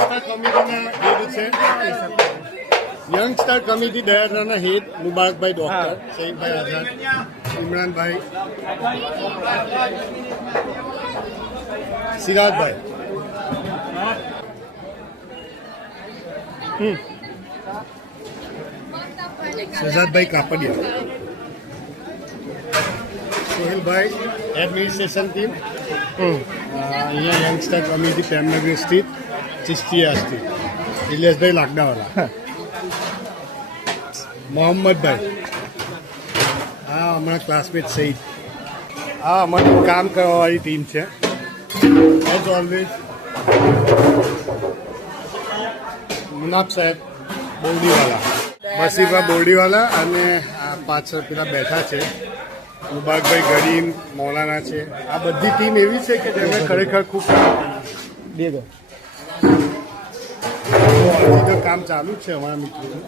youngster કમિટીના હેડ છે youngster committee દયાત્રાના હેડ મુબારકભાઈ doctor સહીદભાઈ આઝાદ Imranbhai સિરાજભાઈ શહજાદભાઈ Kapadia સોહેલભાઈ administration team અહીંયા યંગસ્ટર કમિટી પ્રેમનગર સ્થિત ચિસ્તિયા સ્થિત ઇલિયાસભાઈ લાકડાવાલા મોહમ્મદભાઈ હા હમણાં ક્લાસમેટ સહિત હા અમારું કામ કરવાવાળી ટીમ છે એઝ ઓલવેઝ મુનાફ સાહેબ બોરડીવાલા બસીફા બોરડીવાલા અને આ પાછળ પેલા બેઠા છે મુબારકભાઈ ગરીમ મૌલાના છે આ બધી ટીમ એવી છે કે જેમને ખરેખર ખૂબ કામ ચાલુ જ છે અમારા મિત્રોનું